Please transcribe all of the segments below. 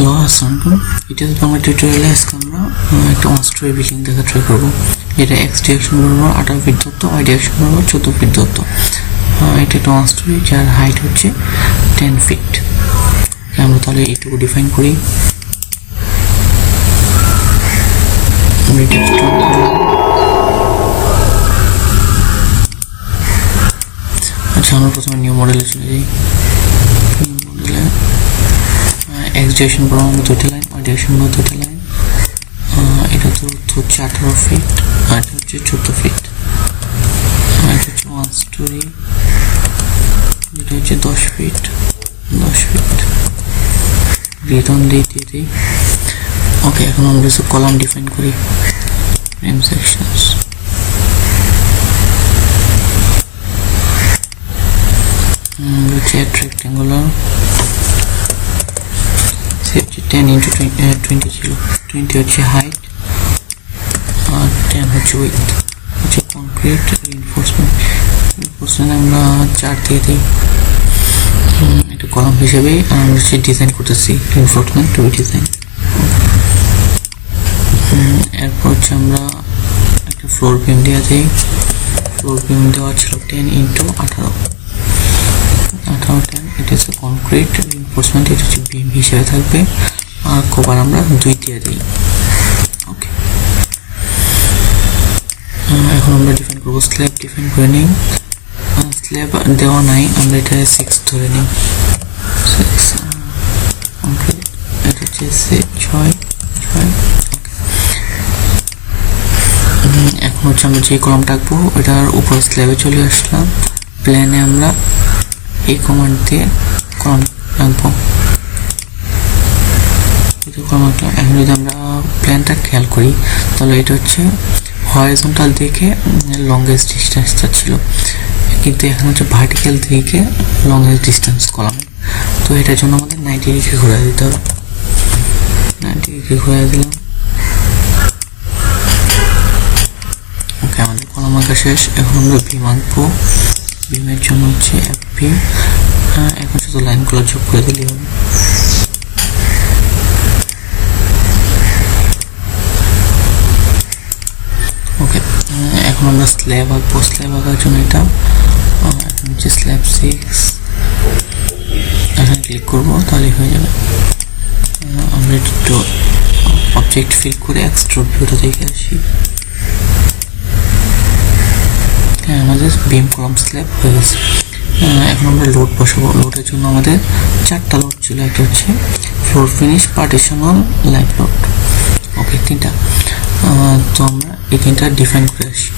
Hello, আসসালামু আলাইকুম। এটা বাংলা টিউটোরিয়ালে আজকে আমরা একটা ওয়ান স্টোরি বিল্ডিং দেখা ট্রাই করবো, যেটা এক্স ডিরেকশন বরাবর 18 ফিট দূরত্ব, ওয়াই ডিরেকশন বরাবর 14 ফিট দূরত্ব। এটা একটা ওয়ান স্টোরি যার হাইট হচ্ছে 10 ফিট। আমরা তাহলে এইটুকু ডিফাইন করি। আচ্ছা, আমরা প্রথমে নিউ মডেলে চলে যাই। নিউ মডেলে এক্স ডিরেকশন বরাবর 2টি লাইন, ওয়াই ডিরেকশন বরাবর 2টি লাইন। এটা দূরত্ব হচ্ছে 18 ফিট, আর এটা হচ্ছে 14 ফিট। এটা হচ্ছে ওয়ান স্টোরি, এটা হচ্ছে 10 ফিট। রিটার্ন দিয়ে দিই। ওকে, এখন আমরা কিছু কলাম ডিফাইন করি। নেম সেকশনস, হচ্ছে রেক্টেঙ্গুলার, 10 into 20 ছিল, 20 হচ্ছে হাইট আর 10 হচ্ছে উইথ। হচ্ছে কংক্রিট রিইনফোর্সমেন্ট আমরা 4 দিয়ে দিই। এটা কলাম হিসেবে আমরা হচ্ছে ডিজাইন করতেছি, রিইনফোর্সমেন্ট টু ডিজাইন। এরপর হচ্ছে আমরা একটা ফ্লোর বিম দিয়ে দিই। ফ্লোর বিম দেওয়া ছিল 10 into 18। এটা হচ্ছে কংক্রিট রিইনফোর্সমেন্ট, এটা হচ্ছে বিম হিসেবে থাকবে। আর কভার আমরা 2 দিয়ে দিই। ওকে, এখন আমরা ডিফাইন করবো স্ল্যাব। ডিফাইন করে নিই। স্ল্যাব দেওয়া নাই, আমরা এটা 6 ধরে নিই। 6 কংক্রিট, এটা হচ্ছে 6। এখন হচ্ছে আমরা যে কলামটা আঁকবো এটার উপর স্ল্যাবে চলে আসলাম। প্ল্যানে আমরা এই কমান্ড দিয়ে কলাম আঁকবো। এখন যদি আমরা প্ল্যানটা খেয়াল করি তাহলে এটা হচ্ছে হরাইজন্টাল দিকে লংগেস্ট ডিস্টেন্সটা ছিল, কিন্তু এখন হচ্ছে ভার্টিক্যাল দিকে লংগেস্ট ডিস্টেন্স কলাম। তো এটার জন্য আমাদের 90 ডিগ্রি ঘুরে দিতে হবে। 90 ডিগ্রি ঘুরে দিলাম। ওকে, আমাদের কলাম আঁকা শেষ। এখন আমরা বিম আঁকবো। বিমের জন্য হচ্ছে এফবি। এখন শুধু লাইনগুলো যোগ করে দিলেই হবে। ওকে, এখন আমরা স্ল্যাব আঁকবো। স্ল্যাব আঁকার জন্য এটা এখন হচ্ছে স্ল্যাব 6। এখানে ক্লিক করবো, তাহলে হয়ে যাবে। আমরা একটু অবজেক্ট ফিল করে এক্সট্রুড ভিউটা দেখে আসি। হ্যাঁ, আমাদের বিম কলাম স্ল্যাব হয়ে গেছে। এখন আমরা লোড বসাবো। লোডের জন্য আমাদের 4টা লোড ছিল। একটা হচ্ছে ফ্লোর ফিনিশ, পার্টিশনাল, লাইট লোড। ওকে, 3টা। তো আমরা এই 3টা ডিফাইন করে আসি।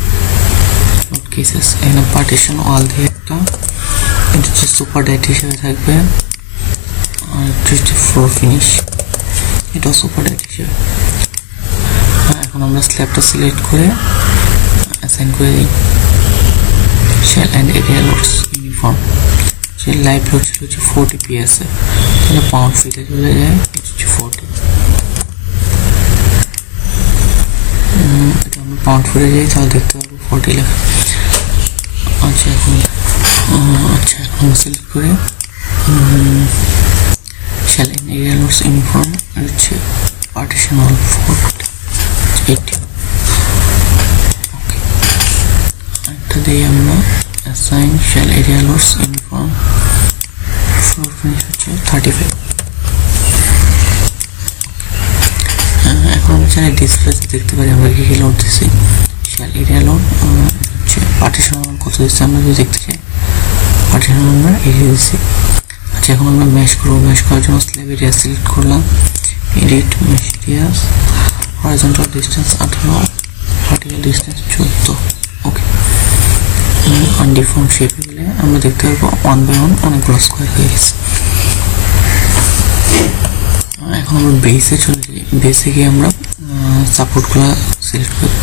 লোড কেসেস, এখানে পার্টিশন ওয়াল দিয়ে একটা, এটা হচ্ছে সুপার ডেট হিসেবে থাকবে। আর একটা হচ্ছে ফ্লোর ফিনিশ, এটাও সুপার ডেট হিসেবে। এখন আমরা স্ল্যাবটা সিলেক্ট করে অ্যাসাইন করে দিই। Shell and area loads uniform. যে লাইভ লোড ছিল হচ্ছে 40 PSF, তাহলে পাউন্ড ফিটে চলে যায়। এটা হচ্ছে 40। এটা আমরা পাউন্ড ফিটে যাই, তাহলে দেখতে পাবো 40 লেখা। আচ্ছা, এখন সিলেক্ট করে shell and area loads uniform হচ্ছে পার্টিশনাল 80। ওকে, একটা দিয়ে আমরা assign shell area loads uniform floor finish হচ্ছে 35। এখন আমরা চাইলে ডিসপ্লেতে দেখতে পারি আমরা কি লোড দিচ্ছি। shell area load হচ্ছে পার্টিশন কত দিচ্ছি আমরা যদি দেখতে চাই। পার্টিশন আমরা এরিয়া দিচ্ছি। আচ্ছা, এখন আমরা মেশ করবো। মেশ করার জন্য স্ল্যাব এরিয়া সিলেক্ট করলাম, edit mesh areas, horizontal distance 18, vertical distance 14। ওকে, আনডিফর্ম শেপে গেলে আমরা দেখতে পারবো 1 by 1 অনেকগুলো স্কোয়ার হয়ে গেছে। এখন আমরা বেসে চলে যাই। বেসে গিয়ে আমরা সাপোর্টগুলো সিলেক্ট করব।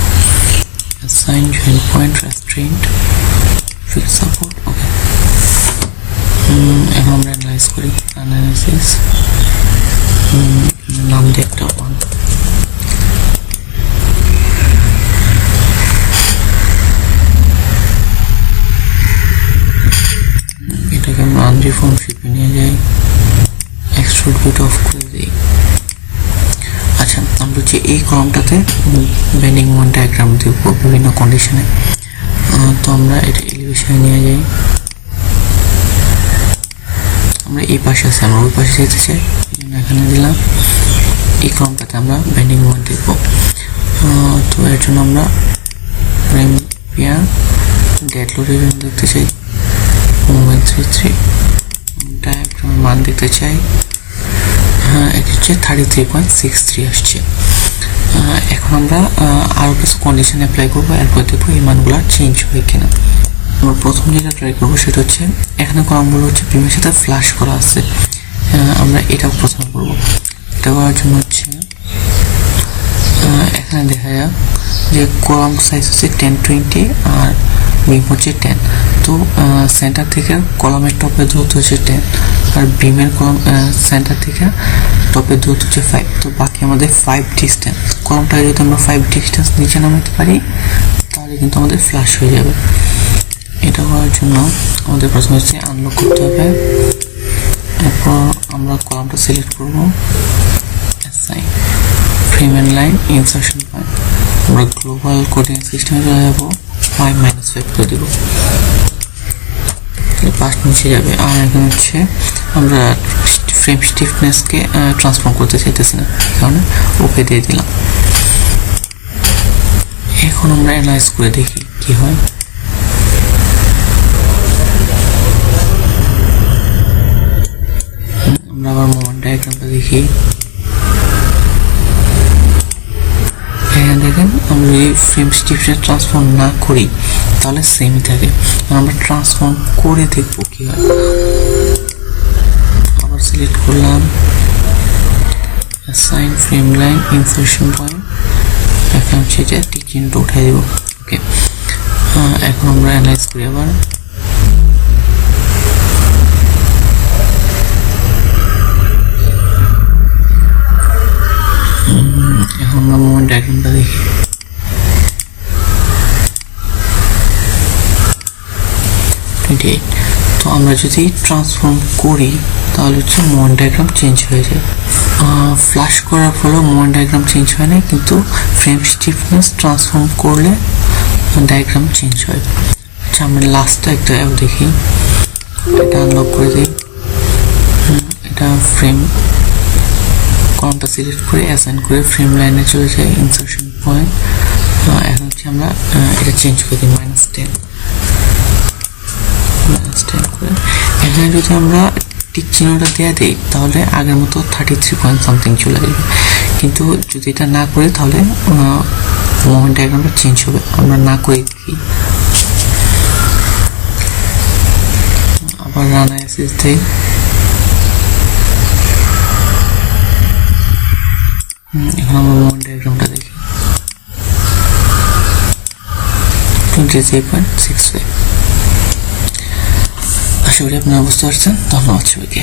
Assign joint point, restraint, fix support. Okay, এখন আমরা অ্যানালাইজ করি। অ্যানালাইসিস নাম দিয়ে একটা 1। আনডিফর্ম শেপে নিয়ে যাই, এক্সট্রুড ভিউটা অফ করে দিই। হচ্ছে এই কলামটাতে বেন্ডিং মোমেন্ট ডায়াগ্রাম দেব বিভিন্ন কন্ডিশনে। তো আমরা এটা এলিভেশনে নিয়ে যাই। আমরা এই পাশে আছে, আমরা ওই পাশে যেতে চাই, এই জন্য এখানে দিলাম। এই কলামটাতে আমরা বেন্ডিং মোমেন্ট দেখব। তো এর জন্য আমরা ফ্রেম পেয়ার ডেড লোডের জন্য দেখতে চাই মোমেন্ট 33, ডায়াগ্রামের মান দেখতে চাই। এটা হচ্ছে 33.63 আসছে। এখন আমরা আরও কিছু কন্ডিশন অ্যাপ্লাই করবো, এরপর দেখবো এই মানগুলো চেঞ্জ হয় কিনা। আমরা প্রথম যেটা ট্রাই করবো সেটা হচ্ছে এখানে কলামগুলো হচ্ছে বিমের সাথে ফ্লাশ করা আছে, আমরা এটা প্রথমে করবো। এটা করার জন্য হচ্ছে এখানে দেখা যাক যে কলাম সাইজ হচ্ছে 1020 আর বিম হচ্ছে 10। তো সেন্টার থেকে কলামের টপের দূরত্ব হচ্ছে 10 আর বিমের কলাম সেন্টার থেকে টপের দূরত্ব হচ্ছে 5। তো বাকি আমাদের 5 ডিস্টেন্স, কলামটাকে যদি আমরা 5 ডিস্টেন্স নিচে নামাতে পারি তাহলে কিন্তু আমাদের ফ্লাশ হয়ে যাবে। এটা করার জন্য আমাদের প্রথমে হচ্ছে আনলক করতে হবে। এরপর আমরা কলামটা সিলেক্ট করবো, assign frame and line insertion point. আমরা গ্লোবাল কোঅর্ডিনেট সিস্টেমে চলে যাবো, 5-5 করে দেব, পাশ নিচে যাবে। আর এখন হচ্ছে আমরা ফ্রেম স্টিফনেসকে ট্রান্সফর্ম করতে চাইতেছি না, কারণে ওকে দিয়ে দিলাম। এখন আমরা অ্যানালাইজ করে দেখি কি হয়। আমরা আবার মোমেন্ট ডায়াগ্রামটা দেখি। দেখেন আমরা যদি ফ্রেম স্টিফনেস ট্রান্সফর্ম না করি তাহলে সেমই থাকে, আমরা ট্রান্সফর্ম করে দেখবো কি হয়। আবার সিলেক্ট করলাম, assign frame line insertion point, এখন হচ্ছে এটা টিক চিহ্নটা উঠাই দেবো। ওকে, এখন আমরা অ্যানালাইজ করি আবার। এখন আমরা মোমেন্ট ডায়াগ্রামটা দেখি। তো আমরা যদি ট্রান্সফর্ম করি তাহলে হচ্ছে মোমেন্ট ডায়াগ্রাম চেঞ্জ হয়ে যায়। ফ্ল্যাশ করার ফলে মোমেন্ট ডায়াগ্রাম চেঞ্জ হয় না, কিন্তু ফ্রেম স্টিফনেস ট্রান্সফর্ম করলে ডায়াগ্রাম চেঞ্জ হয়। আচ্ছা, আমরা লাস্টটা একটা দেখি, এটা আনলক করে দিই। এটা ফ্রেম কলামটা সিলেক্ট করে অ্যাসাইন করে ফ্রেম লাইনে চলে যায়, ইনসার্শন পয়েন্ট। এখন হচ্ছে আমরা এটা চেঞ্জ করে দিই -10 করে। এখানে যদি আমরা টিক চিহ্নটা দেওয়া দিই তাহলে আগের মতো 33 পয়েন্ট সামথিং চলে যাবে, কিন্তু যদি এটা না করি তাহলে মোমেন্ট ডায়াগ্রামটা চেঞ্জ হবে। আমরা না করে দিই, আবার রান অ্যাসিস দিই। এখন আমরা মোমেন্ট ডায়াগ্রামটা দেখি, 23.65। আশা করি আপনারা বুঝতে পারছেন। ধন্যবাদ সবাইকে।